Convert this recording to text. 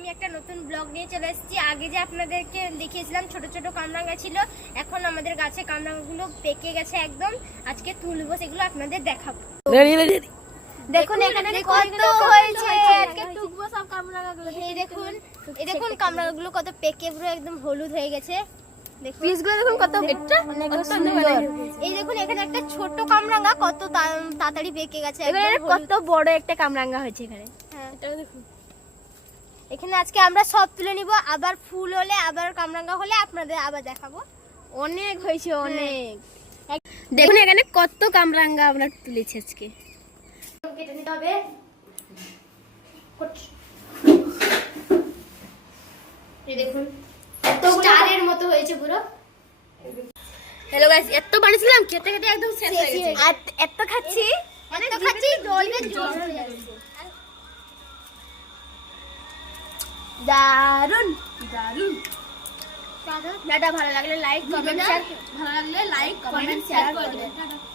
আমি একটা নতুন ব্লগ নিয়ে চলে এসেছি। আগে যে আপনাদেরকে দেখিয়েছিলাম ছোট ছোট কামরাঙ্গা ছিল, এখন আমাদের গাছে কামরাঙ্গাগুলো পেকে গেছে একদম। আজকে তুলবো, সেগুলো আপনাদের দেখাবো। দেখুন এখানে কত হয়েছে, আজকে টুকবো সব কামরাঙ্গাগুলো। এই দেখুন, এই দেখুন কামরাঙ্গাগুলো কত পেকে পুরো একদম হলুদ হয়ে গেছে। দেখুন পিসগুলো দেখুন কত সুন্দর। এই দেখুন এখানে একটা ছোট কামরাঙ্গা কত তাড়াতাড়ি পেকে গেছে, কত বড় একটা কামরাঙ্গা হয়েছে এখানে। হ্যাঁ দেখুন, এখানে আজকে আমরা সব তুলে নিব, আবার ফুল হলে আবার কামরাঙ্গা হলে আপনাদের আবার দেখাবো। অনেক হয়েছে অনেক। দেখুন এখানে কত কামরাঙ্গা আমরা তুলেছি আজকে। কেটে নিতে হবে। এই দেখুন স্টারের মতো হয়েছে পুরো। হ্যালো গাইস, এত বানিয়েছিলাম, খেতে খেতে একদম শেষ হয়ে গেছে। আর এত খাচ্ছি দলবে জোর হয়ে যাচ্ছে। দারুন দারুন। ভালো লাগলে লাইক কমেন্ট শেয়ার, ভালো লাগলে লাইক কমেন্ট শেয়ার করবেন।